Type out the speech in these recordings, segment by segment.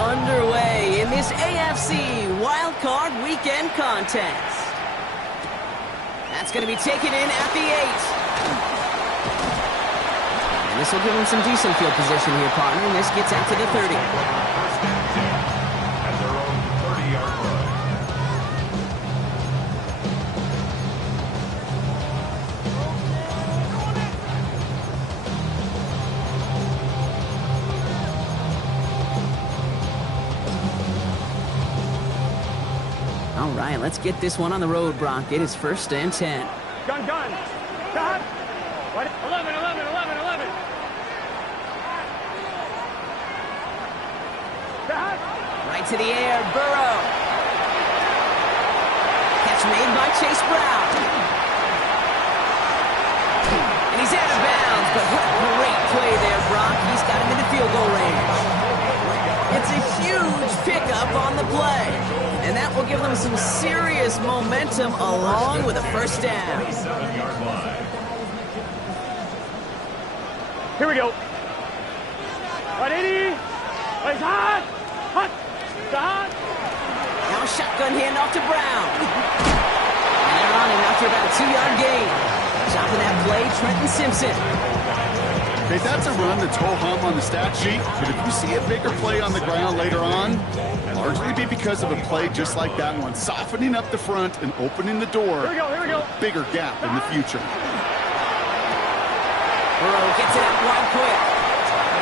underway in this AFC Wildcard Weekend contest. That's going to be taken in at the 8. And this will give him some decent field position here, partner, and this gets out to the 30. At their own 30-yard line. All right, let's get this one on the road, Brock. It is 1st and 10. Gun. Cut. 11. Cut. Right to the air, Burrow. Catch made by Chase Brown. And he's out of bounds, but what great play there, Brock. He's got him in the field goal range. It's a huge pickup on the play. And that will give them some serious momentum along with a first down. 7-yard line. Here we go. 180. It's hot. Now a shotgun handoff to Brown. And they're on him after about a 2-yard gain. Chopping that play, Trenton Simpson. Okay, that's a run that's ho-hum on the stat sheet, but if you see a bigger play on the ground later on, largely be because of a play just like that one, softening up the front and opening the door. Here we go. Bigger gap in the future. Burrow gets it out wide quick.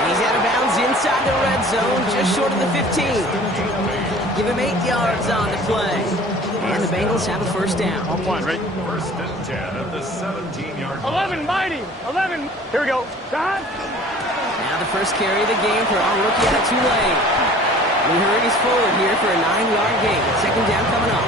And he's out of bounds inside the red zone, just short of the 15. Give him 8 yards on the play. And the Bengals have a first down. On one, right? 1st and 10 at the 17-yard line. 11, mighty. 11. Here we go. Cut. Now the first carry of the game for our rookie out of Tulane. We heard he's forward here for a 9-yard gain. 2nd down coming up.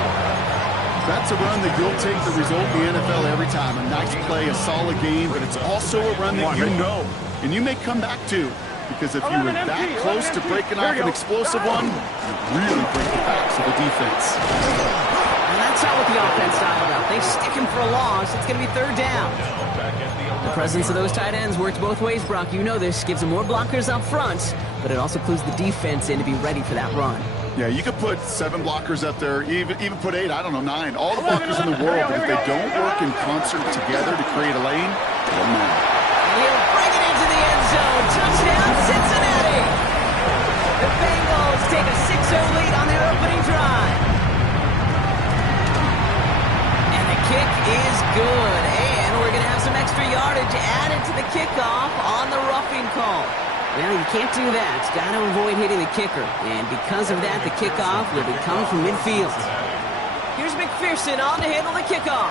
That's a run that you'll take the result in the NFL every time. A nice play, a solid game, but it's also a run that you know and you may come back to. Because if you were that close to breaking off an explosive one, you really break the backs of the defense. And that's not what the offense styled out. They stick him for a loss. It's going to be 3rd down. The presence of those tight ends works both ways, Brock. You know this. Gives them more blockers up front, but it also clues the defense in to be ready for that run. Yeah, you could put 7 blockers up there, even put 8, I don't know, 9. All the blockers in the world, but if they don't work in concert together to create a lane, it doesn't matter. He'll bring it into the end zone. Touchdown, Cincinnati! The Bengals take a 6-0 lead on their opening drive. And the kick is good. And we're going to have some extra yardage added to the kickoff on the roughing call. Well, you can't do that. Got to avoid hitting the kicker. And because of that, the kickoff will be coming from midfield. Here's McPherson on to handle the kickoff.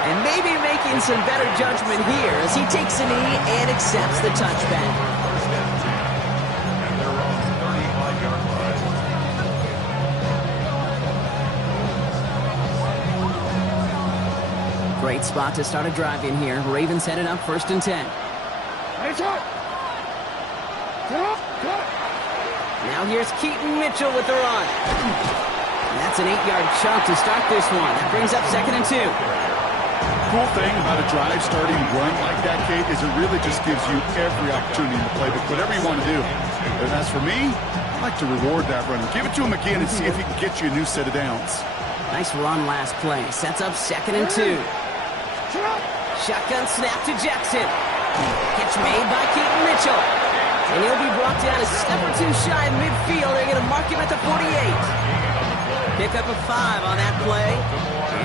And maybe making some better judgment here as he takes a knee and accepts the touchback. 1st and 10 at their own 35-yard line. Great spot to start a drive in here. Ravens headed up 1st and 10. Now here's Keaton Mitchell with the run. And that's an 8-yard chunk to start this one. That brings up 2nd and 2. Cool thing about a drive starting run like that, Kate, is it really just gives you every opportunity to play whatever you want to do. And as for me, I like to reward that runner. Give it to him again and see if he can get you a new set of downs. Nice run last play. Sets up 2nd and 2. Shotgun snap to Jackson. Catch made by Keaton Mitchell. And he'll be brought down a step or 2 shy of midfield. They're going to mark him at the 48. Pick up a 5 on that play.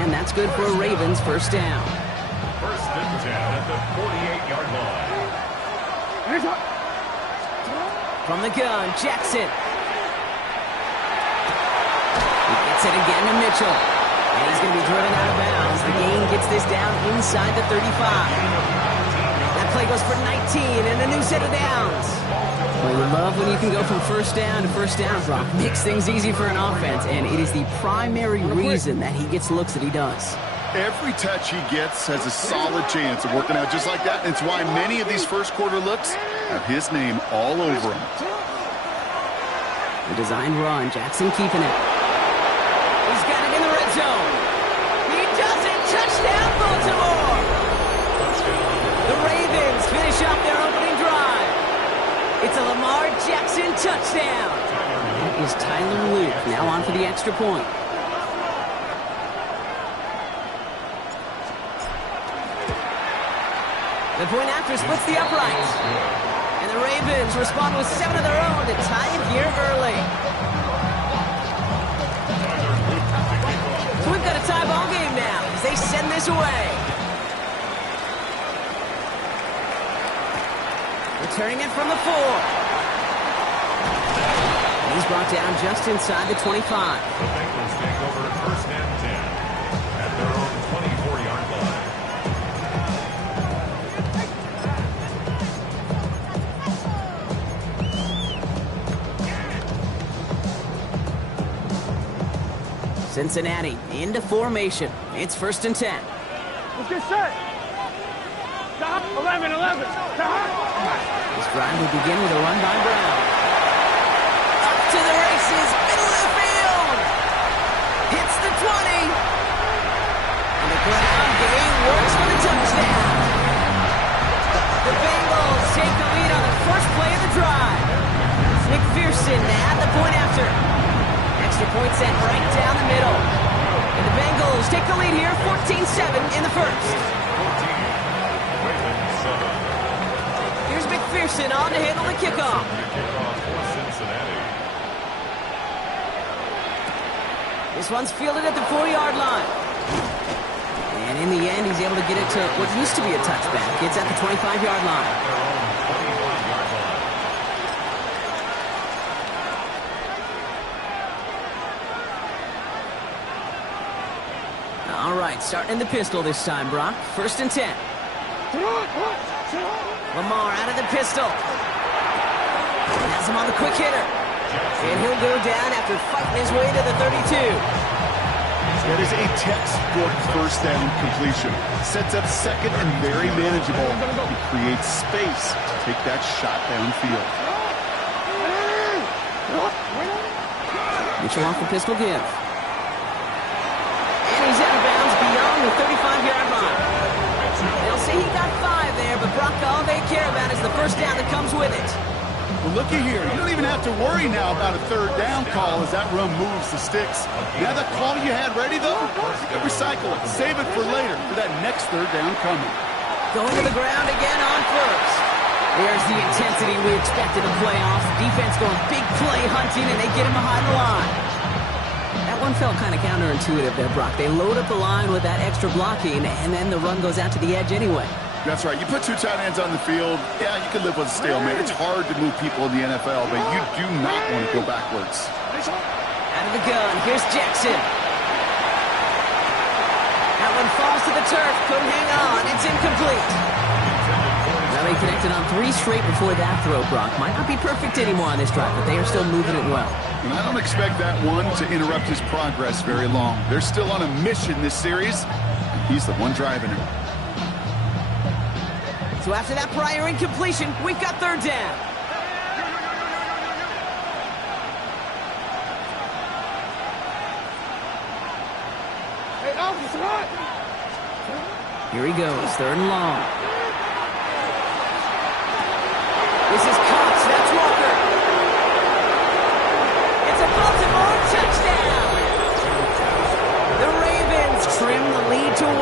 And that's good for a Ravens first down. 1st and 10 at the 48-yard line. From the gun, Jackson. He gets it again to Mitchell. And he's going to be driven out of bounds. The gain gets this down inside the 35. That play goes for 19 and a new set of downs. Well, you love when you can go from first down to first down, Brock. Makes things easy for an offense, and it is the primary reason that he gets looks that he does. Every touch he gets has a solid chance of working out just like that. And it's why many of these first quarter looks have his name all over them. The design run, Jackson keeping it. He's got it in the red zone. He does it. Touchdown, Baltimore. The Ravens finish up their opening drive. is Tyler Luke. Now on for the extra point. The point after splits the uprights. And the Ravens respond with 7 of their own to tie it here early. So we've got a tie ball game now as they send this away. Returning it from the 4. And he's brought down just inside the 25. The Bengals take over first and 10 at their own 24-yard line. Cincinnati into formation. It's first and 10. Let's get set. 11. This drive will begin with a run by Brown. Up to the races, middle of the field. Hits the 20. And the ground game works for the touchdown. The Bengals take the lead on the first play of the drive. McPherson to add the point after. Extra point set right down the middle. And the Bengals take the lead here, 14-7 in the first. 14, Ravens 7. Here's McPherson on to handle the kickoff. Kickoff for Cincinnati. This one's fielded at the 4-yard line. And in the end, he's able to get it to what used to be a touchback. It's at the 25-yard line. Their own 21-yard line. All right, starting in the pistol this time, Brock. First and 10. Lamar out of the pistol. Has him on the quick hitter. And he'll go down after fighting his way to the 32. That is a textbook first down completion. Sets up second and very manageable. He creates space to take that shot downfield. Mitchell off the pistol give. And he's out of bounds beyond the 35-yard line. They'll say he got 5 there, but Brock, all they care about is the first down that comes with it. Well, looky here. You don't even have to worry now about a third down call as that run moves the sticks. Now that call you had ready, though, you can recycle it. Save it for later for that next third down coming. Going to the ground again on first. There's the intensity we expect in the playoffs. Defense going big play hunting, and they get him behind the line. That one felt kind of counterintuitive there, Brock. They load up the line with that extra blocking, and then the run goes out to the edge anyway. That's right. You put 2 tight ends on the field, yeah, you can live with a stalemate. It's hard to move people in the NFL, but you do not want to go backwards. Out of the gun, here's Jackson. That one falls to the turf, couldn't hang on, it's incomplete. Well, they connected on 3 straight before that throw, Brock. Might not be perfect anymore on this drive, but they are still moving it well. And I don't expect that one to interrupt his progress very long. They're still on a mission this series, and he's the one driving it. So after that prior incompletion, we've got third down. Here he goes, third and long. This is Cox, that's Walker. It's a Baltimore touchdown. The Ravens trim the lead to 1.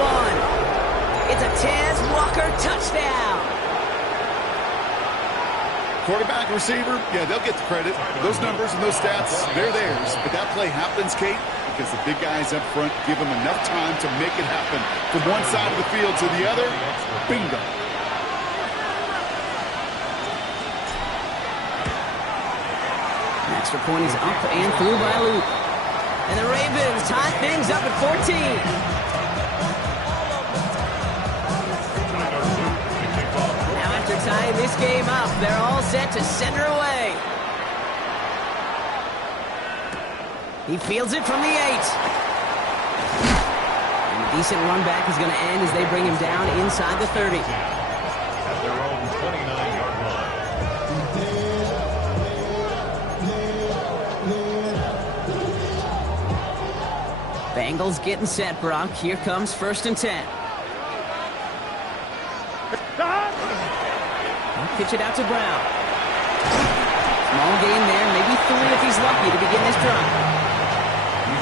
It's a Tez Walker touchdown. Quarterback, receiver, yeah, they'll get the credit. Those numbers and those stats, they're theirs. But that play happens, Kate, because the big guys up front give them enough time to make it happen. From one side of the field to the other, bingo. The extra point is up and through by Luke. And the Ravens tie things up at 14. Tying this game up, they're all set to send her away. He fields it from the 8. And a decent run back is going to end as they bring him down inside the 30. At their own 29-yard line. Bengals getting set, Brock. Here comes first and 10. Pitch it out to Brown. Small gain there, maybe 3 if he's lucky to begin this drive.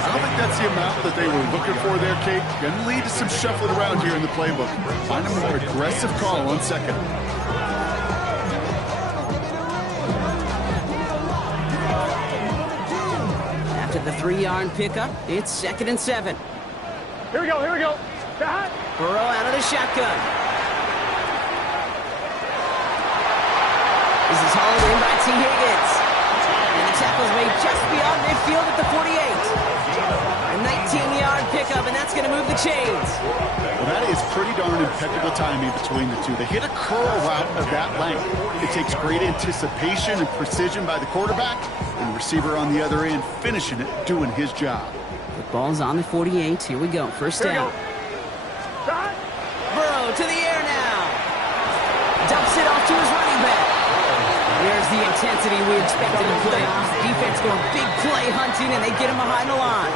I don't think that's the amount that they were looking for there, Kate. Going to lead to some shuffling around here in the playbook. Find a more aggressive call on second. After the 3-yard pickup, it's 2nd and 7. Here we go, here we go. Burrow out of the shotgun. This is hauled in by T. Higgins. And the tackle's made just beyond midfield at the 48. A 19-yard pickup, and that's going to move the chains. Well, that is pretty darn impeccable timing between the two. They hit a curl route of that length. It takes great anticipation and precision by the quarterback, and the receiver on the other end finishing it, doing his job. The ball's on the 48. Here we go. First down. Burrow to the air now. Dumps it off to his running back. There's the intensity we expected in playoffs. Defense going big play hunting, and they get him behind the line.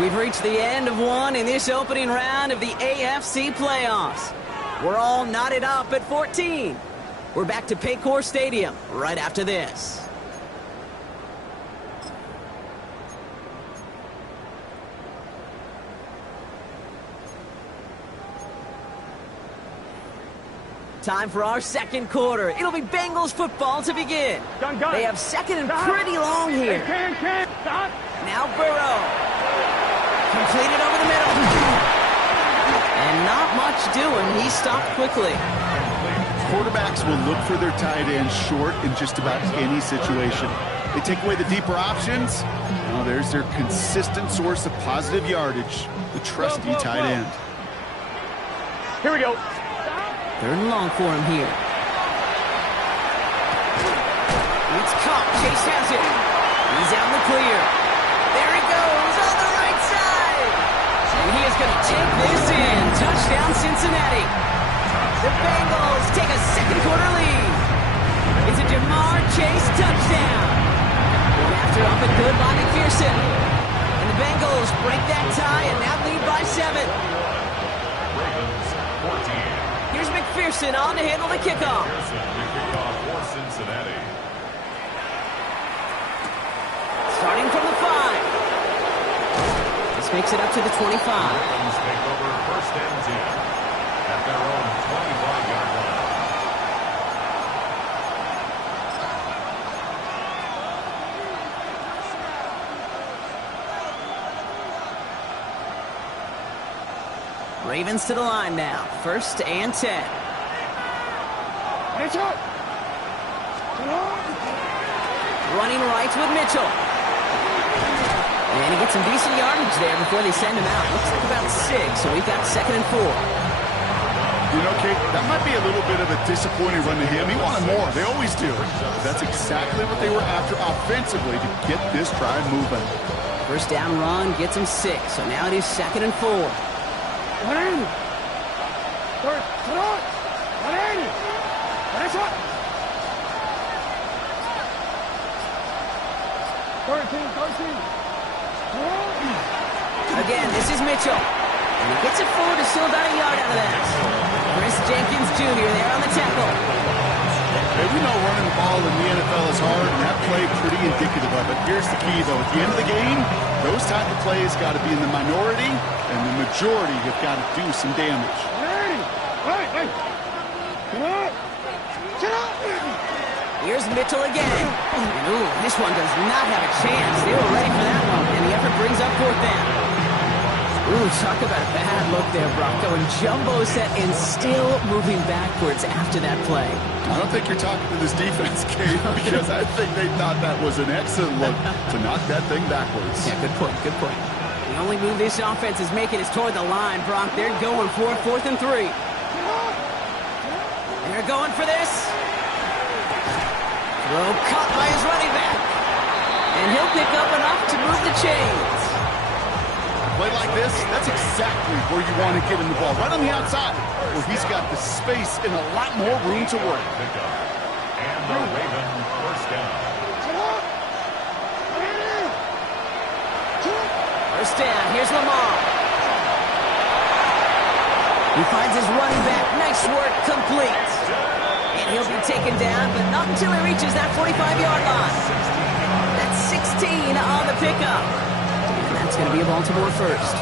We've reached the end of one in this opening round of the AFC playoffs. We're all knotted up at 14. We're back to Paycor Stadium right after this. Time for our second quarter. It'll be Bengals football to begin. Gun. They have second and pretty long here. Stop. Now Burrow. Completed over the middle. And not much doing. He stopped quickly. Quarterbacks will look for their tight end short in just about any situation. They take away the deeper options. Now there's their consistent source of positive yardage, the trusty tight end. Here we go. 3rd and long for him here. It's caught. Chase has it. He's out in the clear. There he goes on the right side. And he is going to take this in. Touchdown, Cincinnati. The Bengals take a second quarter lead. It's a Jamar Chase touchdown. After up and good by McPherson. And the Bengals break that tie and now lead by 7. Ravens 14. Here's McPherson on to handle the kickoff. Kickoff for Cincinnati. Starting from the 5. This makes it up to the 25. Ravens take over 1st and 10 at their own 25-yard line. Ravens to the line now. 1st and 10. Running right with Mitchell. And he gets some decent yardage there before they send him out. Looks like about 6, so we've got 2nd and 4. You know, Kate, that might be a little bit of a disappointing run to him. He wanted more. They always do. That's exactly what they were after offensively to get this drive moving. First down run gets him 6, so now it is 2nd and 4. Again, this is Mitchell. And he gets it forward to still about a yard out of that. Chris Jenkins Jr. there on the tackle. Hey, we know running the ball in the NFL is hard, and that play pretty indicative of it. Here's the key, though. At the end of the game, those type of plays got to be in the minority, and the majority have got to do some damage. Here's Mitchell again. And ooh, this one does not have a chance. They were ready for that one, and the effort brings up 4th down. Ooh, talk about a bad look there, Brock. Going jumbo set and still moving backwards after that play. I don't think you're talking to this defense, Kate, because I think they thought that was an excellent look to knock that thing backwards. Yeah, good point, good point. The only move this offense is making is toward the line, Brock. They're going for 4th and 3. They're going for this. Throw caught by his running back. And he'll pick up enough to move the chains. Play like this, that's exactly where you want to get him the ball. Right on the outside, where he's got the space and a lot more room to work. And the Raven first down. First down, here's Lamar. He finds his running back. Nice work, complete. And he'll be taken down, but not until he reaches that 45-yard line. That's 16 on the pickup. And that's going to be a Baltimore first.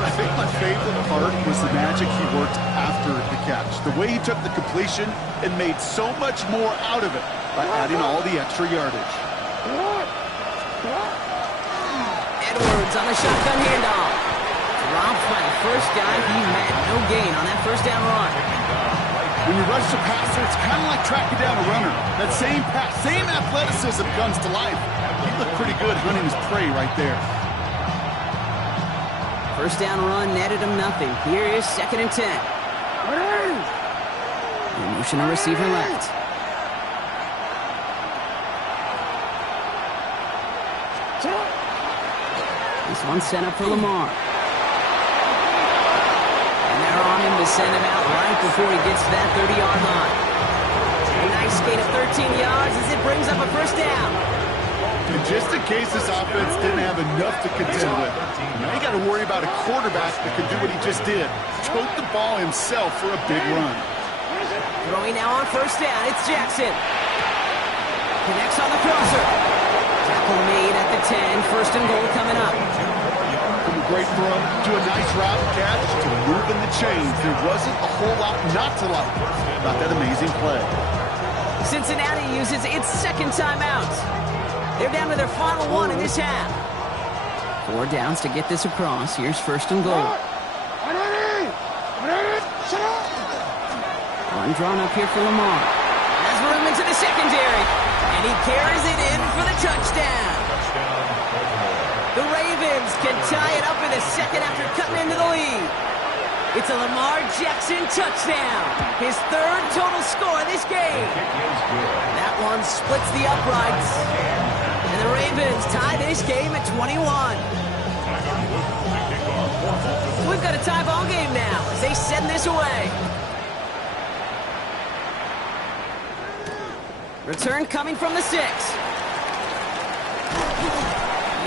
I think my favorite part was the magic he worked after the catch. The way he took the completion and made so much more out of it by adding all the extra yardage. Edwards on the shotgun handoff. Dropped by the first guy he met. No gain on that first down run. When you rush the passer, it's kind of like tracking down a runner. That same pass, same athleticism comes to life. He looked pretty good hunting his prey right there. First down run netted him nothing. Here is 2nd and 10. Motion a receiver left. This one sent up for Lamar. And they're on him to send him out right before he gets to that 30-yard line. A nice gain of 13 yards as it brings up a first down. And just in case this offense didn't have enough to contend with, now you got to worry about a quarterback that can do what he just did. Choke the ball himself for a big run. Throwing now on first down, it's Jackson. Connects on the crosser. Tackle made at the 10, first and goal coming up. From a great throw to a nice route catch to moving the chains. There wasn't a whole lot not to like about that amazing play. Cincinnati uses its second timeout. They're down to their final one in this half. 4 downs to get this across. Here's first and goal. One drawn up here for Lamar. Has room into the secondary. And he carries it in for the touchdown. The Ravens can tie it up in the second after cutting into the lead. It's a Lamar Jackson touchdown. His 3rd total score in this game. That one splits the uprights. And the Ravens tie this game at 21. We've got a tie ball game now as they send this away. Return coming from the 6.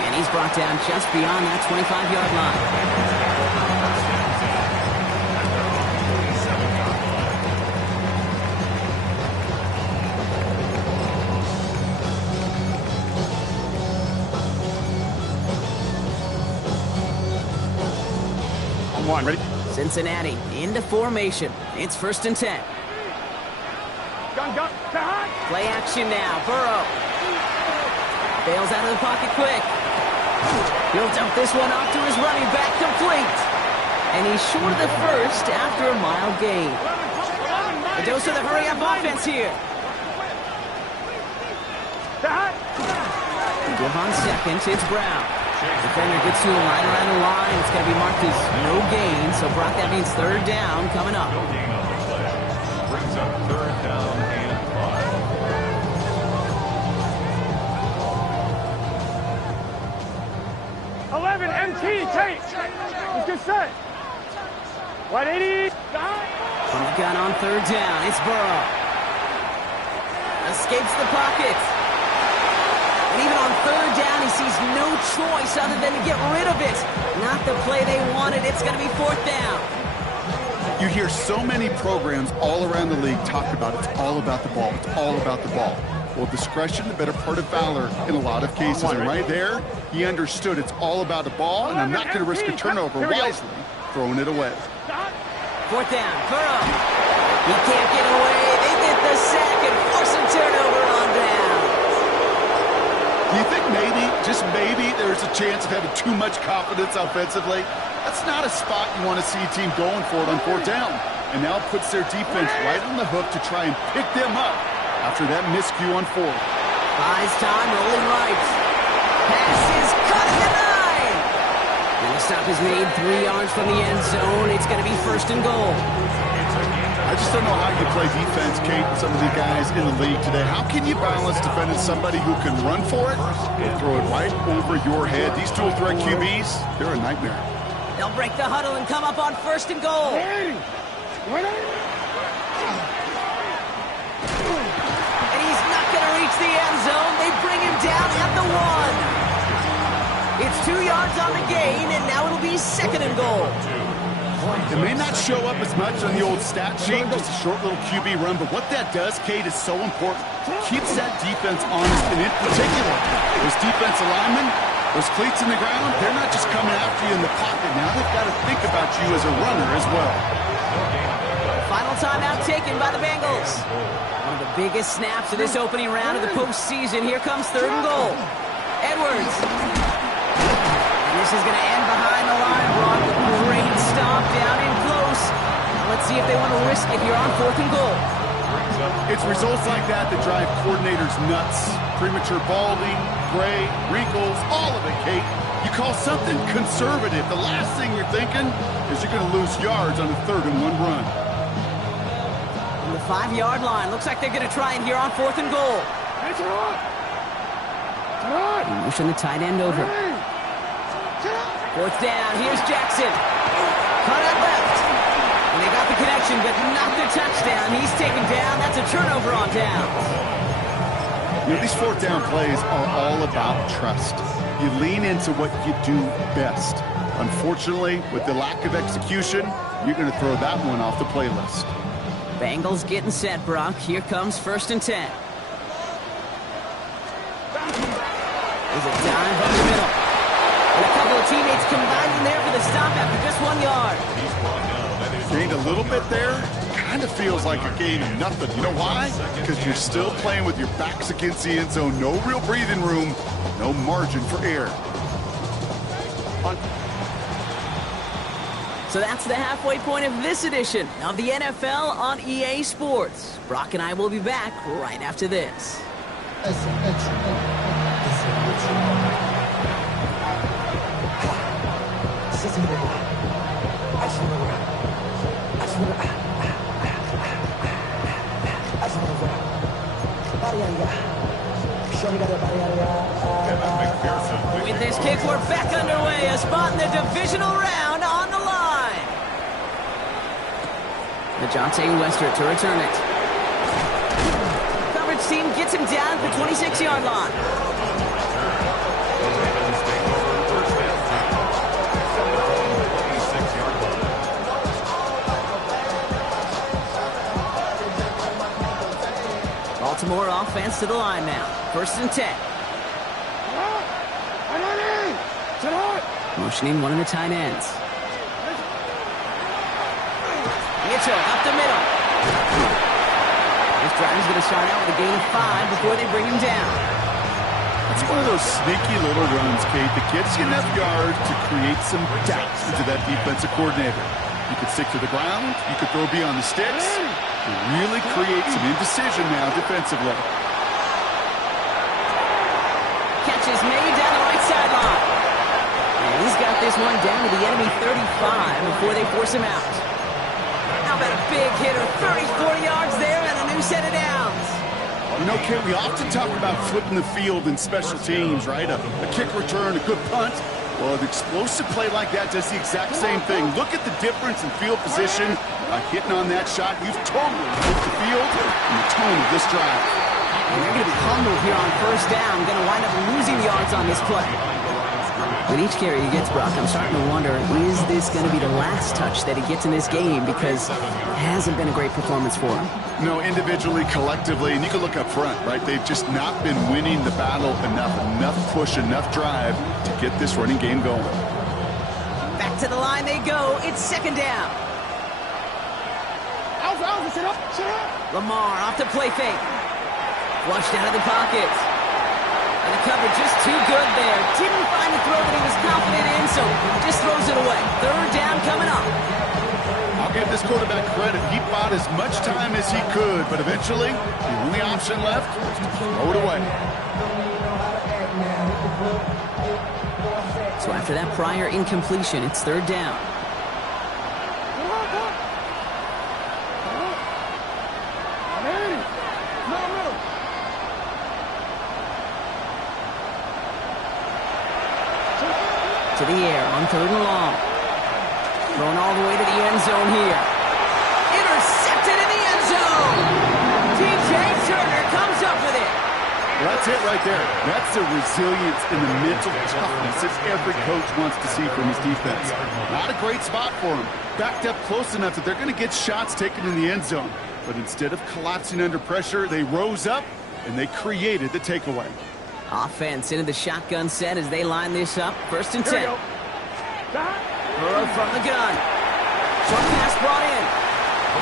And he's brought down just beyond that 25-yard line. One, ready? Cincinnati into formation. It's 1st and 10. Gun. Play action now. Burrow. Bails out of the pocket quick. He'll dump this one off to his running back, complete. And he's short of the first after a mile gain. A dose of the hurry-up offense here. Give on second, it's Brown. Defender gets to him right around the line. It's going to be marked as no gain, so Brock, that means 3rd down coming up. No gain on the play. Brings up 3rd down and 5. 11 MT tape. It's good set. 180. From the gun on 3rd down, it's Burrow. Escapes the pocket. And even on 3rd down, he sees no choice other than to get rid of it. Not the play they wanted. It's going to be 4th down. You hear so many programs all around the league talk about it's all about the ball. It's all about the ball. Well, discretion, the better part of valor in a lot of cases. And right there, he understood it's all about the ball, and I'm not going to risk a turnover wisely, throwing it away. 4th down, Burrow. He can't get away. They get the sack and force a turnover on down. Do you think maybe, just maybe, there's a chance of having too much confidence offensively? That's not a spot you want to see a team going for it on 4th down. And now it puts their defense right on the hook to try and pick them up after that miscue on 4th. Buys time, rolling right. Pass is cut at the 9. And the stop is made 3 yards from the end zone. It's going to be 1st and goal. I just don't know how you play defense, Kate, and some of the guys in the league today. How can you balance defending somebody who can run for it or throw it right over your head? These dual threat QBs, they're a nightmare. They'll break the huddle and come up on 1st and goal. And he's not going to reach the end zone. They bring him down at the 1. It's 2 yards on the gain, and now it'll be 2nd and goal. It may not show up as much on the old stat sheet, just a short little QB run, but what that does, Kate, is so important. Keeps that defense honest, and in particular, those defensive linemen, those cleats in the ground, they're not just coming after you in the pocket. Now they've got to think about you as a runner as well. Final timeout taken by the Bengals. One of the biggest snaps of this opening round of the postseason. Here comes 3rd and goal. Edwards. And this is going to end behind the line. Brock, a great stop down in close. Now let's see if they want to risk it here on 4th and goal. It's results like that that drive coordinators nuts. Premature balding, gray, wrinkles, all of it, Kate. You call something conservative. The last thing you're thinking is you're going to lose yards on a 3rd and 1 run. On the 5-yard line. Looks like they're going to try it here on 4th and goal. Motion the tight end over. 4th down. Here's Jackson. Cut out left. And they got the connection, but not the touchdown. He's taken down. That's a turnover on downs. You know, these 4th down plays are all about trust. You lean into what you do best. Unfortunately, with the lack of execution, you're going to throw that one off the playlist. Bengals getting set, Brock. Here comes 1st and 10. There's a dive up the middle. And a couple of teammates combining there for the stop after just 1 yard. Gained a little bit there. Kind of feels like a gain of nothing. You know why? Because you're still playing with your backs against the end zone. No real breathing room. No margin for error. So that's the halfway point of this edition of the NFL on EA Sports. Brock and I will be back right after this. With this kick, we're back underway. A spot in the divisional round on the line. DeJounte Westert to return it. Coverage team gets him down at the 26-yard line. Baltimore offense to the line now. 1st and 10. Motioning one of the tight ends. Mitchell up the middle. This drive is going to start out with a gain of 5 before they bring him down. It's one of those sneaky little runs, Kate, that gets you enough yards to create some doubt into that defensive coordinator. You could stick to the ground. You could throw beyond the sticks. You really create some indecision now defensively. Catch is made down the right sideline. And he's got this one down to the enemy 35 before they force him out. How about a big hitter? 34 yards there and a new set of downs. You know, Kate, we often talk about flipping the field in special teams, right? A kick return, a good punt. Well, an explosive play like that does the exact same thing. Look at the difference in field position by hitting on that shot. You've totally flipped the field and the tone of this drive. And they're going to be humbled here on 1st down. Going to wind up losing yards on this play. With each carry he gets, Brock, I'm starting to wonder, is this going to be the last touch that he gets in this game? Because it hasn't been a great performance for him. No, individually, collectively, and you can look up front, right? They've just not been winning the battle enough push, enough drive to get this running game going. Back to the line they go. It's 2nd down. Lamar off the play fake. Flushed out of the pocket. And the cover just too good there. Didn't find the throw that he was confident in, so just throws it away. 3rd down coming up. I'll give this quarterback credit. He bought as much time as he could, but eventually, the only option left was to throw it away. So after that prior incompletion, it's 3rd down. To the air on 3rd and long. Thrown all the way to the end zone here. Intercepted in the end zone. TJ Turner comes up with it. Well, that's it right there. That's the resilience and the mental toughness that every coach wants to see from his defense. Not a great spot for him. Backed up close enough that they're going to get shots taken in the end zone. But instead of collapsing under pressure, they rose up and they created the takeaway. Offense into the shotgun set as they line this up. 1st and 10. Burrow from the gun. Short pass brought in.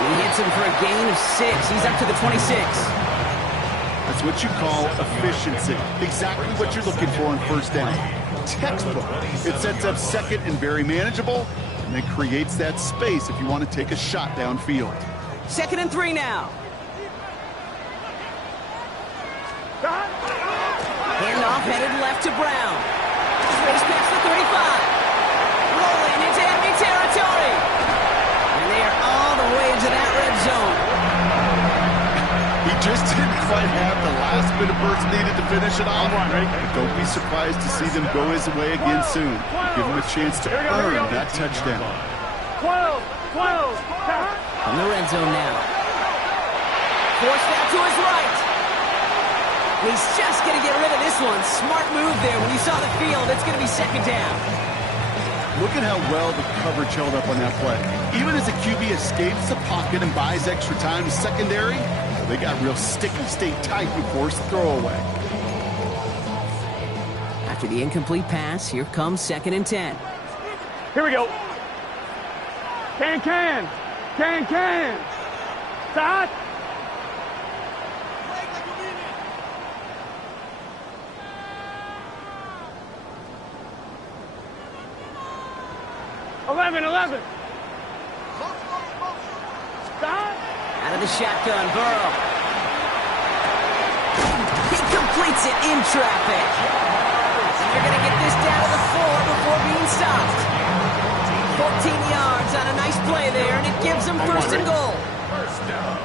He hits him for a gain of 6. He's up to the 26. That's what you call efficiency. Exactly what you're looking for on 1st down. Textbook. It sets up 2nd and very manageable, and it creates that space if you want to take a shot downfield. 2nd and 3 now. Handoff headed left to Brown. Race past the 35. Rolling into enemy territory. And they are all the way to that red zone. He just didn't quite have the last bit of burst needed to finish it off. But don't be surprised to see them go his way again soon. Give him a chance to earn that touchdown. 12. On the red zone now. Forced out to his right. He's just going to get rid of this one. Smart move there. When you saw the field, it's going to be 2nd down. Look at how well the coverage held up on that play. Even as the QB escapes the pocket and buys extra time to secondary, they got real sticky, stay tight, and forced the throwaway. After the incomplete pass, here comes 2nd and 10. Here we go. Can. Start. Eleven. Stop. Out of the shotgun, Burrow. He completes it in traffic. And they're going to get this down to the 4 before being stopped. 14 yards on a nice play there, and it gives them 1st and goal. 1st down.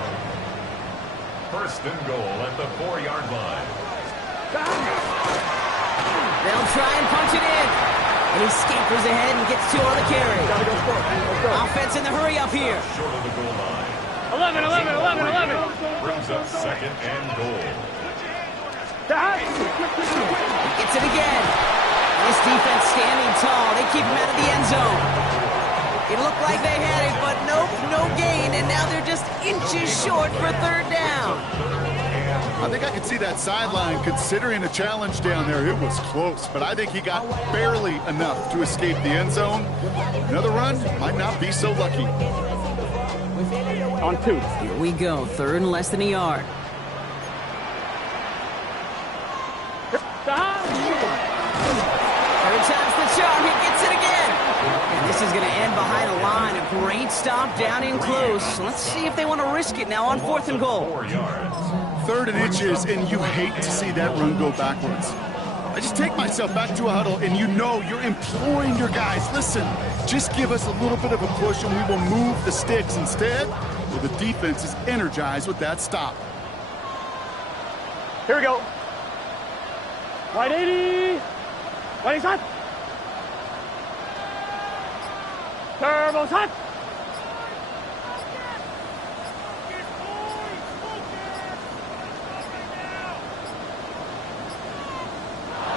1st and goal at the 4-yard line. They'll try and punch it in. And he scampers ahead and gets 2 on the carry. Offense in the hurry up here. Short of the goal line. 11. Brings up 2nd and goal. Gets it again. This defense standing tall. They keep him out of the end zone. It looked like they had it, but nope, no gain. And now they're just inches short for 3rd down. I think I could see that sideline considering a challenge down there. It was close, but I think he got barely enough to escape the end zone. Another run might not be so lucky. On 2. Here we go. 3rd and less than a yard. Stop. 3rd time's the charm. He gets it again. And this is going to end behind a line. A great stop down in close. Let's see if they want to risk it now on 4th and goal. 4 yards. 3rd and inches, and you hate to see that run go backwards. I just take myself back to a huddle, and you know you're imploring your guys, listen, just give us a little bit of a push, and we will move the sticks instead. Well, the defense is energized with that stop. Here we go. White 80. Whitey's hot. Turbo's hot.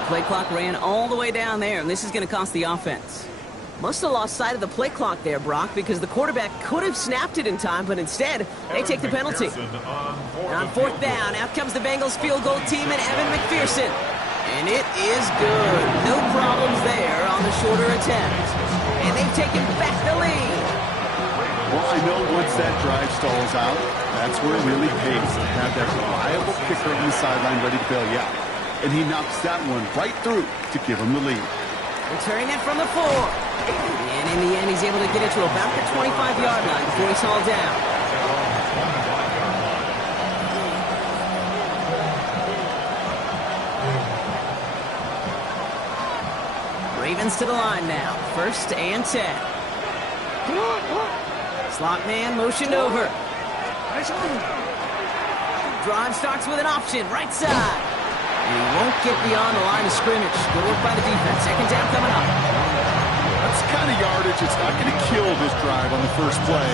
Play clock ran all the way down there, and this is going to cost the offense. Must have lost sight of the play clock there, Brock, because the quarterback could have snapped it in time, but instead, they take the penalty. On 4th down, out comes the Bengals field goal team and Evan McPherson. And it is good. No problems there on the shorter attempt. And they've taken back the lead. Well, I know once that drive stalls out, that's where it really pays to have that reliable kicker on the sideline ready to bail you out. And he knocks that one right through to give him the lead. Returning it from the 4. And in the end, he's able to get it to about the 25-yard line before he's hauled down. Ravens to the line now. 1st and 10. Slot man motioned over. Drive starts with an option, right side. And he won't get beyond the line of scrimmage. Good work by the defense. 2nd down coming up. That's the kind of yardage. It's not going to kill this drive on the first play,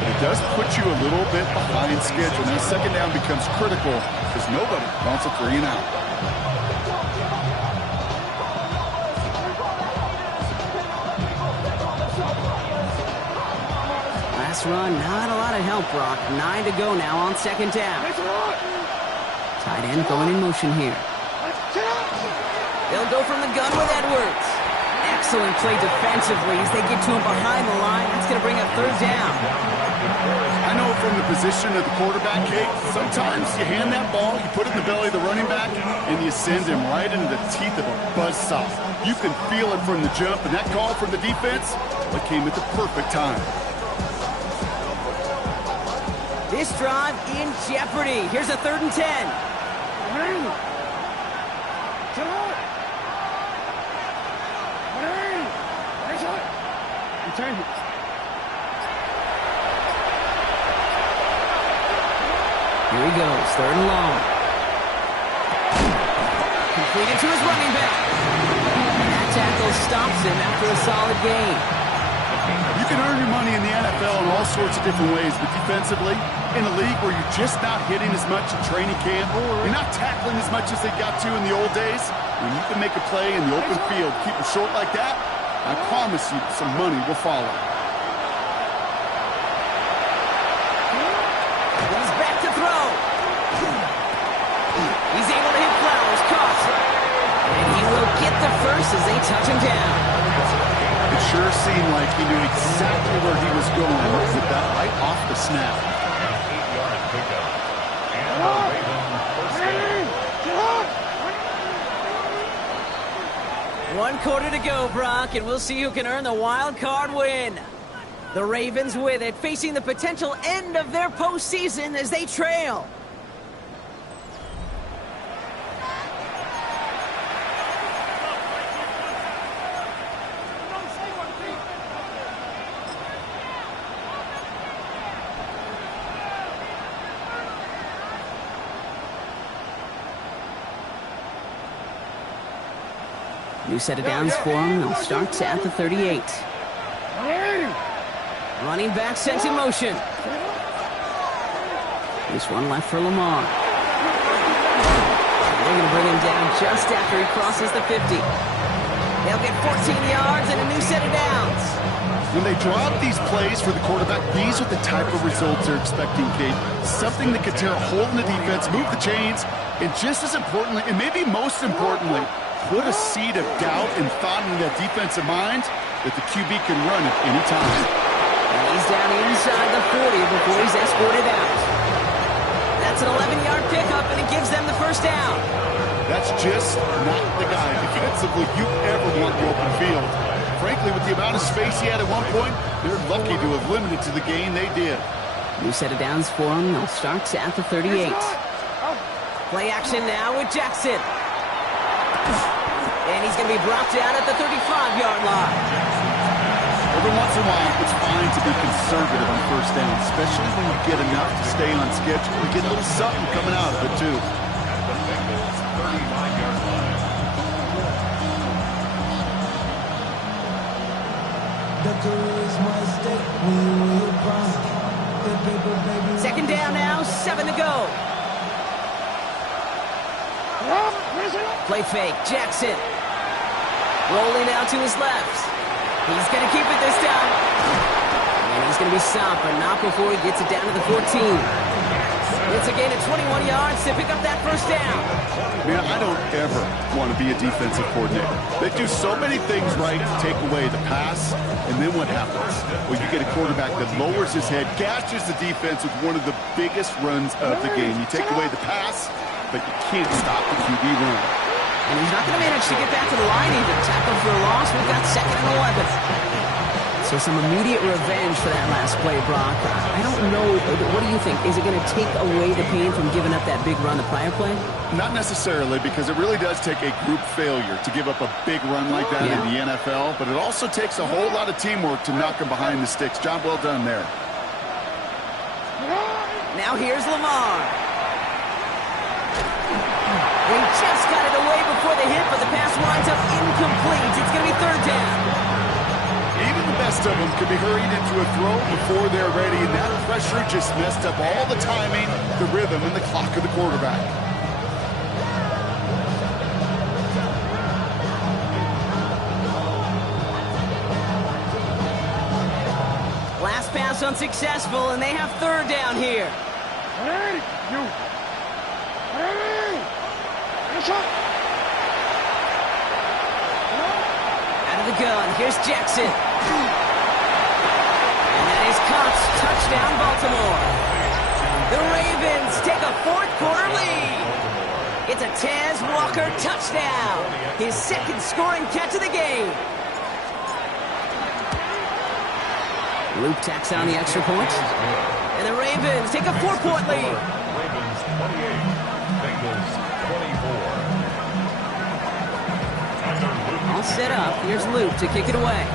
but it does put you a little bit behind schedule. Now 2nd down becomes critical because nobody wants a 3 and out. pass run, not a lot of help, Brock. 9 to go now on second down. Tight end going in motion here. They'll go from the gun with Edwards. Excellent play defensively as they get to him behind the line. That's going to bring up third down. I know from the position of the quarterback, Kate, sometimes you hand that ball, you put it in the belly of the running back, and you send him right into the teeth of a buzzsaw. You can feel it from the jump, and that call from the defense, it came at the perfect time. This drive in jeopardy. Here's a 3rd and 10. Here he goes, 3rd and long. Completed to his running back. And that tackle stops him after a solid gain. You can earn your money in the NFL in all sorts of different ways, but defensively, in a league where you're just not hitting as much at training camp, you're not tackling as much as they got to in the old days, when you can make a play in the open field, keep it short like that, I promise you some money will follow. He's back to throw. He's able to hit Flowers, caught. And he will get the first as they touch him down. It sure seemed like he knew exactly where he was going with that right off the snap. 8-yard pickup. And the Ravens first down. 1 quarter to go, Brock, and we'll see who can earn the wild card win. The Ravens with it, facing the potential end of their postseason as they trail. New set of downs for him. They'll start at the 38. Running back sent in motion. This one left for Lamar. They're going to bring him down just after he crosses the 50. They'll get 14 yards and a new set of downs. When they draw up these plays for the quarterback, these are the type of results they're expecting, Kate. Something that could tear a hole in the defense, move the chains, and just as importantly, and maybe most importantly, put a seed of doubt and thought in that defensive mind that the QB can run at any time. And he's down inside the 40 before he's escorted out. That's an 11-yard pickup, and it gives them the first down. That's just not the guy defensively you ever want in the open field. Frankly, with the amount of space he had at one point, they're lucky to have limited to the gain they did. New set of downs for him. They'll start at the 38. Play action now with Jackson. And he's going to be brought down at the 35-yard line. Every once in a while, it's fine to be conservative on first down, especially when you get enough to stay on schedule and get a little something coming out of it, too. At the Bengals' 39-yard line. Second down now, 7 to go. Play fake, Jackson. Rolling out to his left. He's going to keep it this time. And he's going to be stopped, but not before he gets it down to the 14. It's a gain of 21 yards to pick up that first down. Man, I don't ever want to be a defensive coordinator. They do so many things right to take away the pass, and then what happens? Well, you get a quarterback that lowers his head, gashes the defense with one of the biggest runs of the game. You take away the pass, but you can't stop the QB run. And he's not going to manage to get back to the line even. Tackled for a loss. We've got 2nd and 11. So some immediate revenge for that last play, Brock. I don't know. What do you think? Is it going to take away the pain from giving up that big run the prior play? Not necessarily, because it really does take a group failure to give up a big run like that in the NFL. But it also takes a whole lot of teamwork to knock him behind the sticks. Job well done there. Now here's Lamar. They just got it away before the hit, but the pass winds up incomplete. It's going to be 3rd down. Even the best of them could be hurried into a throw before they're ready, and that pressure just messed up all the timing, the rhythm, and the clock of the quarterback. Last pass pass unsuccessful, and they have third down here. Hey, you. Hey. Out of the gun, here's Jackson. And that is Cox. Touchdown, Baltimore. The Ravens take a fourth-quarter lead. It's a Tez Walker touchdown. His second scoring catch of the game. Luke tacks on the extra point. And the Ravens take a 4-point lead. Ravens 28, Bengals 24. All set up. Here's Luke to kick it away.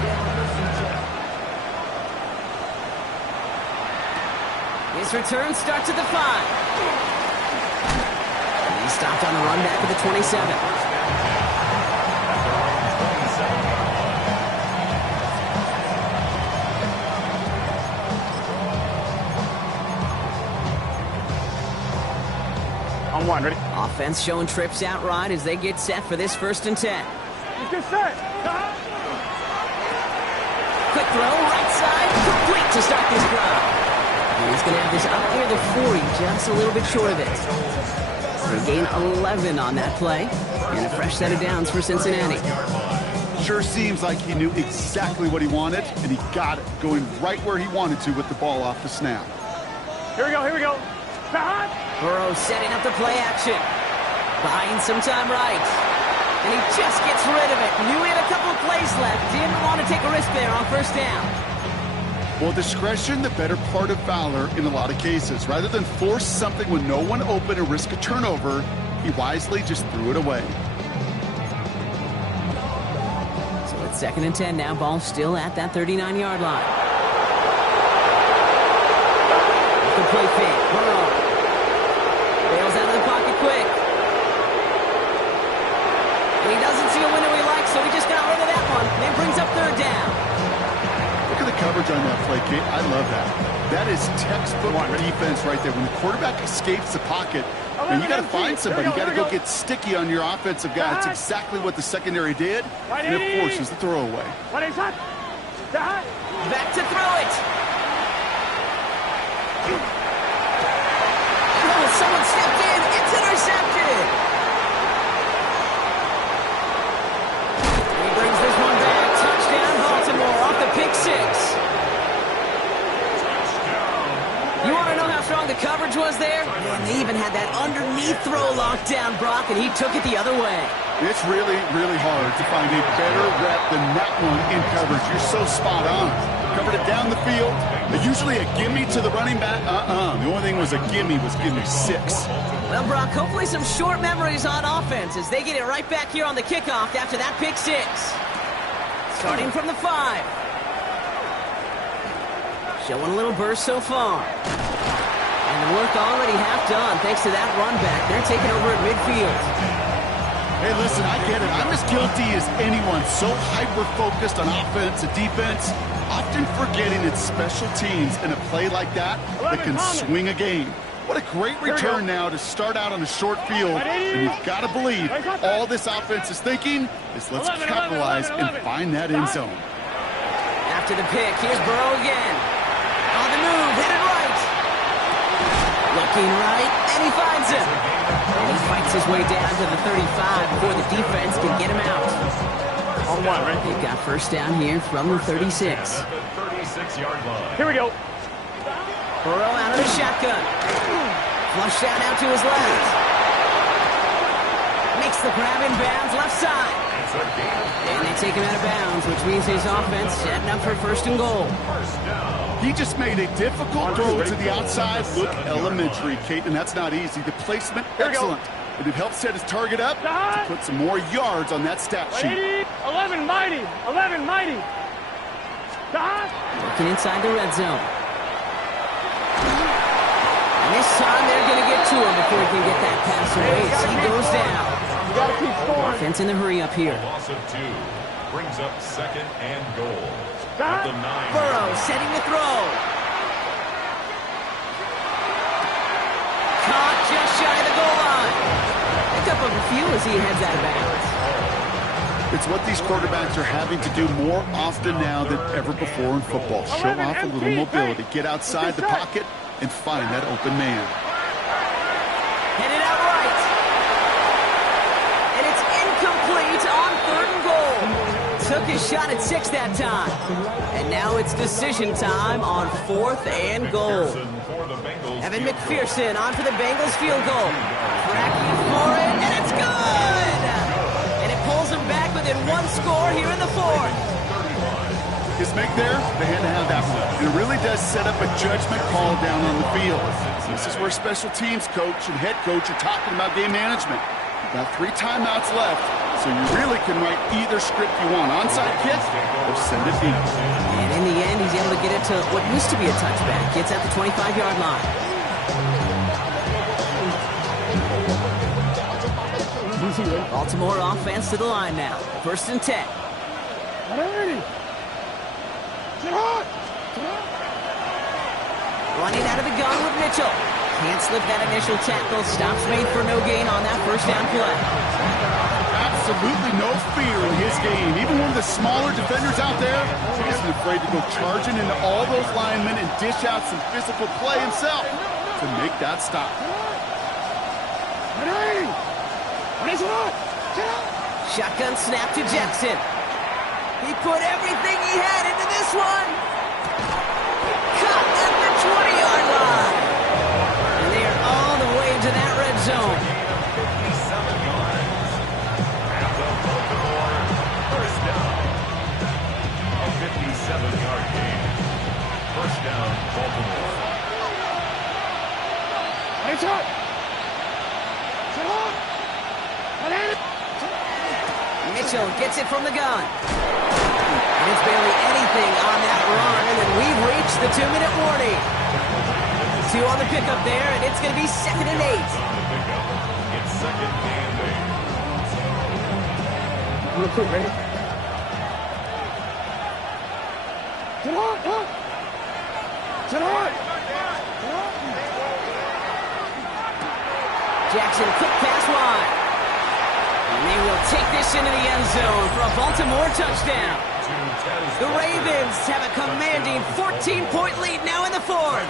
His return starts at the 5. He stopped on the run back at the 27. On one, ready? Offense showing trips out right as they get set for this 1st and 10. Get set. Quick throw, right side, complete to start this drive. And he's going to have this up near the 40, just a little bit short of it. They gain 11 on that play, and a fresh set of downs for Cincinnati. Sure seems like he knew exactly what he wanted, and he got it, going right where he wanted to with the ball off the snap. Here we go, here we go. Burrow setting up the play action. Buying some time right. And he just gets rid of it. Knew he had a couple of plays left. Didn't want to take a risk there on 1st down. Well, discretion, the better part of valor in a lot of cases. Rather than force something with no one open and risk a turnover, he wisely just threw it away. So it's 2nd and 10 now. Ball still at that 39-yard line. Good play fake. Burrow. Bails out of the pocket quick. And he doesn't see a window he likes, so he just got rid of that one. And brings up 3rd down. Look at the coverage on that play, Kate. I love that. That is textbook defense right there. When the quarterback escapes the pocket, and you got to find somebody. You got to go get sticky on your offensive guy. That's exactly what the secondary did, and it forces the throwaway. Back to throw it. Oh, someone stepped in. It's intercepted. He brings this one back. Touchdown, Baltimore off the pick 6. You want to know how strong the coverage was there? And they even had that underneath throw locked down, Brock, and he took it the other way. It's really, really hard to find a better rep than that one in coverage. You're so spot on. Covered it down the field. Usually a gimme to the running back. The only thing was a gimme 6. Well, Brock, hopefully some short memories on offense as they get it right back here on the kickoff after that pick 6. Starting from the 5. Showing a little burst so far. And the work already half done thanks to that run back. They're taking over at midfield. Hey, listen, I get it. I'm as guilty as anyone. So hyper-focused on offense and defense, often forgetting it's special teams in a play like that that can swing a game. What a great return now to start out on a short field. And you've got to believe all this offense is thinking is let's capitalize and find that end zone. After the pick, here's Burrow again. On the move, headed right. Looking right, and he finds him. And he fights his way down to the 35 before the defense can get him out. On one, right? They've got 1st down here from the 36. 36-yard line. Here we go. Burrow out of the shotgun. Flush down out to his left. Makes the grab in bounds left side. And they take him out of bounds, which means his offense setting up for 1st and goal. He just made a difficult throw to the outside look elementary, Kate, and that's not easy. The placement, excellent. But it helps set his target up to put some more yards on that stat sheet. 11 mighty. 11 mighty. Working inside the red zone. And this time they're going to get to him before he can get that pass away as he goes down. You got to keep scoring. Offense in the hurry up here. Loss of 2 brings up 2nd and goal. At the 9. Burrow setting the throw. Caught just shy of the goal line. Pick up a few as he heads out of bounds. It's what these quarterbacks are having to do more often now than ever before in football. Show off a little mobility, get outside the pocket, and find that open man. Headed out right. And it's incomplete on 3rd and goal. Took his shot at 6 that time. And now it's decision time on 4th and goal. Evan McPherson on for the Bengals field goal. Cracking for it, and it's good! And it pulls him back within 1 score here in the 4th. His make there, they had to have that one. It really does set up a judgment call down on the field. This is where special teams coach and head coach are talking about game management. You've got 3 timeouts left, so you really can write either script you want. Onside kick or send it deep. And in the end, he's able to get it to what used to be a touchback. Gets at the 25-yard line. Baltimore offense to the line now. 1st and 10. Running out of the gun with Mitchell. Can't slip that initial tackle. Stops made for no gain on that 1st down play. Absolutely no fear in his game. Even one of the smaller defenders out there isn't afraid to go charging into all those linemen and dish out some physical play himself to make that stop. Shotgun snap to Jackson. He put everything he had into this one. Cut at the 20-yard line. And they are all the way to that red zone. 57 yards. At the Baltimore 1st down. A 57-yard gain. 1st down, Baltimore. Mitchell gets it from the gun. And it's barely anything on that run, and then we've reached the 2-minute warning. 2 on the pickup there, and it's going to be 2nd and 8. It's 2nd and 8. Real quick, ready? Sit on! Sit on! Jackson, quick pass wide. And they will take this into the end zone for a Baltimore touchdown. The Ravens have a commanding 14-point lead now in the 4th.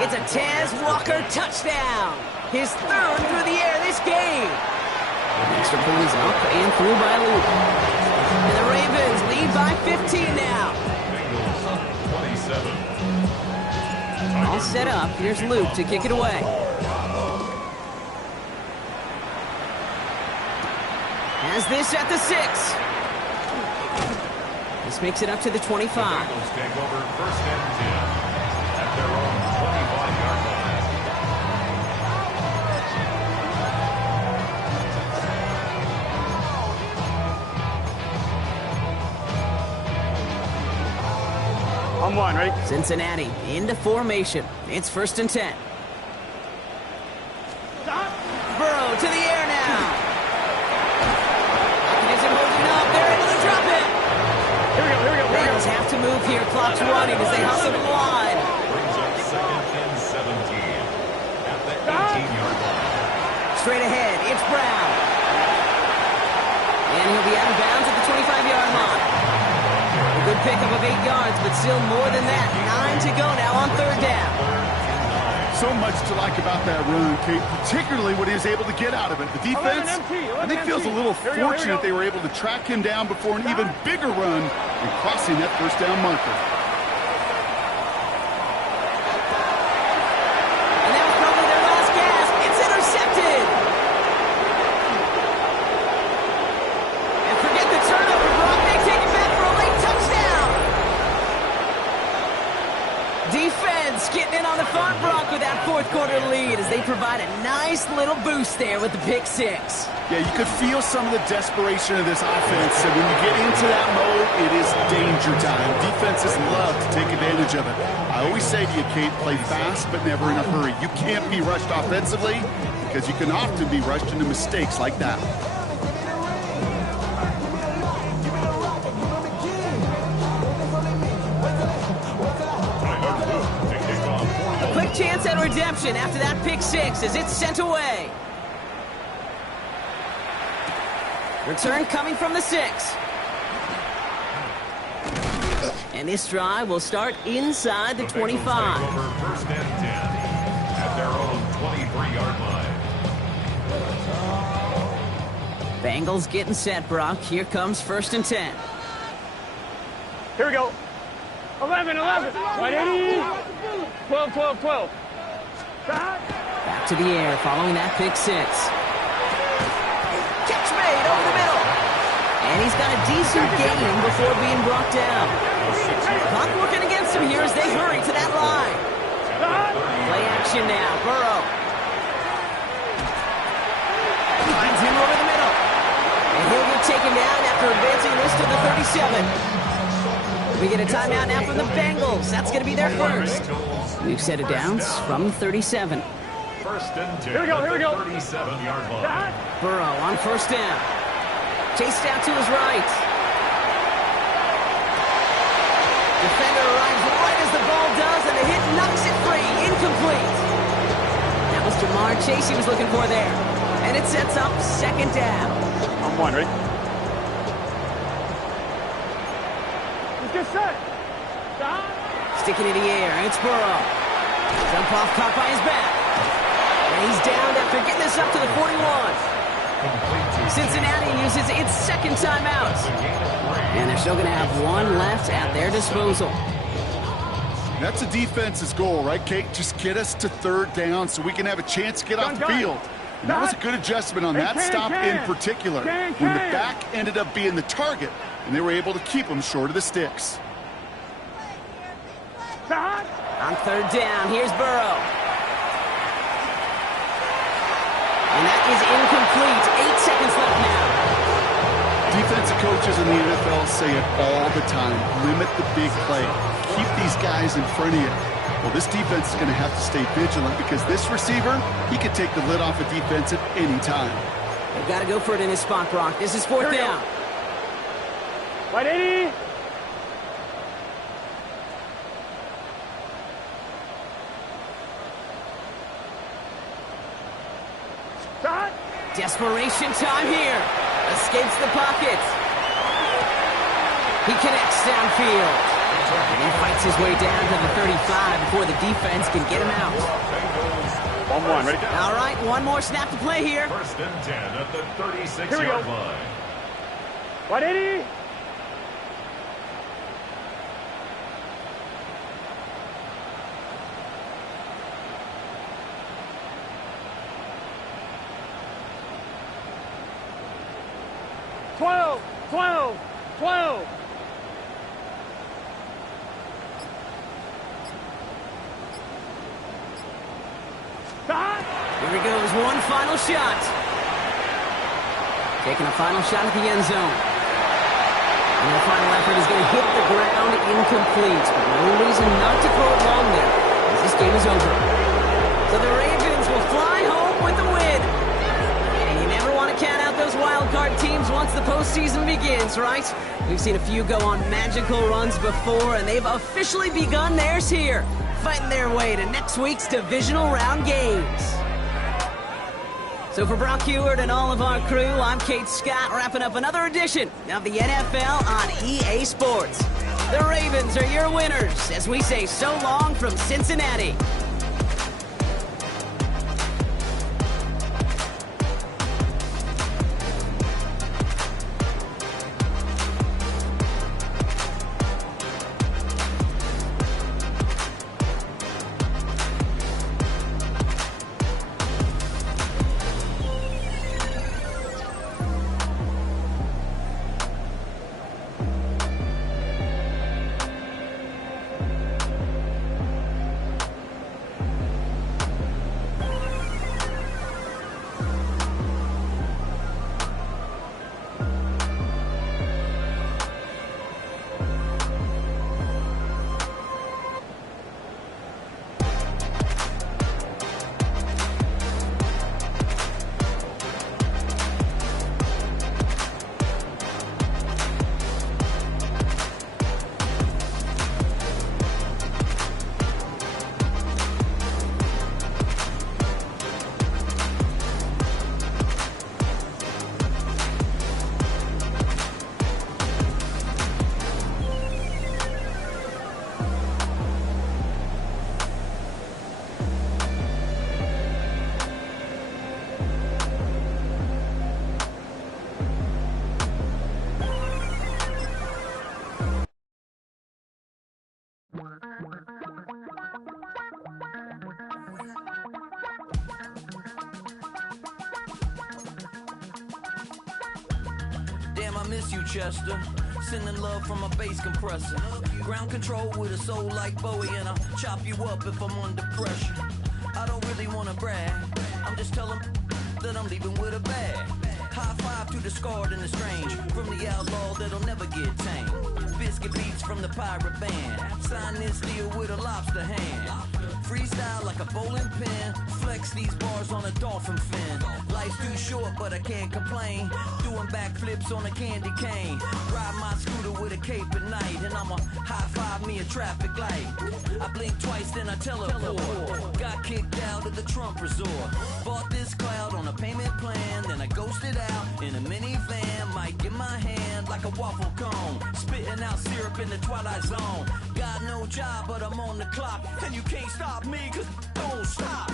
It's a Taz Walker touchdown. His 3rd through the air this game. Extra points up and through by Luke. And the Ravens lead by 15 now. All set up. Here's Luke to kick it away. Has this at the 6. This makes it up to the 25. The Bengals take over 1st and 10 at their own 25-yard line. I'm one, ready? Cincinnati into formation. It's 1st and 10. Burrow to the air now. Isn't holding up. They're able to drop it. Here we go. Bengals have to move here. Clock's running as they hustle the line. Brings up 2nd and 17 at the 18-yard line. Straight ahead, it's Brown. And he'll be out of bounds at the 25-yard line. A good pickup of 8 yards, but still more than that. 9 to go now on 3rd down. So much to like about that run, Kate, particularly what he was able to get out of it. The defense, I think, feels a little fortunate they were able to track him down before an even bigger run and crossing that 1st down marker. And that was probably their last gasp. It's intercepted. And forget the turnover, Brock. They take it back for a late touchdown. Defense getting in on the front, Brock, with that 4th quarter lead as they provide a nice little boost there with the pick 6. Yeah, you could feel some of the desperation of this offense, and when you get into that mode, it is danger time. Defenses love to take advantage of it. I always say to you, Kate, play fast but never in a hurry. You can't be rushed offensively because you can often be rushed into mistakes like that. Chance at redemption after that pick 6 as it's sent away. Return coming from the 6. And this drive will start inside the 25. Bengals take over first and 10 at their own 23-yard line. Bengals getting set, Brock. Here comes first and 10. Here we go. 11. Right, 80. 12. Back to the air following that pick 6. Catch made over the middle. And he's got a decent gain before being brought down. Clock working against him here as they hurry to that line. Play action now. Burrow. Finds him over the middle. And he'll get taken down after advancing this to the 37. We get a timeout now from the Bengals. That's going to be their first. We've set it down from 37. First and 10 Here we go. 37-yard line. Burrow on first down. Chased out to his right. Defender arrives right as the ball does, and the hit knocks it free. Incomplete. That was Jamar Chase he was looking for there. And it sets up second down. On 1, ready? Just set. Sticking in the air, it's Burrow. Jump off caught by his back. And he's down after getting this up to the 41. Cincinnati uses its second timeout. And they're still going to have one left at their disposal. That's a defense's goal, right, Kate? Just get us to third down so we can have a chance to get off the field. And that was a good adjustment on that stop in particular, when the back ended up being the target, and they were able to keep them short of the sticks. On third down, here's Burrow. And that is incomplete. 8 seconds left now. Defensive coaches in the NFL say it all the time. Limit the big play. Keep these guys in front of you. Well, this defense is going to have to stay vigilant because this receiver, he could take the lid off a defense at any time. They've got to go for it in this spot, Brock. This is fourth down. Right, 80. Desperation time here. Escapes the pocket. He connects downfield. And he fights his way down to the 35 before the defense can get him out. 1, ready? All right, one more snap to play here. First and 10 at the 36-yard line. Right, 80. Twelve. Here he goes, one final shot. Taking a final shot at the end zone. And the final effort is going to hit the ground incomplete. But no reason not to throw it long there, as this game is over. So the Ravens will fly home with the win. And you never want to count out those wild card teams once the postseason begins, right? We've seen a few go on magical runs before, and they've officially begun theirs here, fighting their way to next week's divisional round games. So for Brock Huard and all of our crew, I'm Kate Scott, wrapping up another edition of the NFL on EA Sports. The Ravens are your winners, as we say so long from Cincinnati. miss you, Chester. Sending love from a bass compressor. Ground control with a soul like Bowie, and I'll chop you up if I'm under pressure. I don't really wanna brag, I'm just telling that I'm leaving with a bag. High five to the scarred and the strange, from the outlaw that'll never get tamed. Biscuit beats from the pirate band, sign this deal with a lobster hand. Freestyle like a bowling pin, flex these bars on a dolphin fin. Life's too short but I can't complain, doing backflips on a candy cane. Ride my scooter with a cape at night, and I'ma high five me a traffic light. I blink twice then I teleport, got kicked out of the Trump resort. Bought this cloud on a payment plan, then I ghosted out in a minivan. Mic in my hand like a waffle cone, spitting out syrup in the twilight zone. Got no job but I'm on the clock, and you can't stop me 'cause don't stop.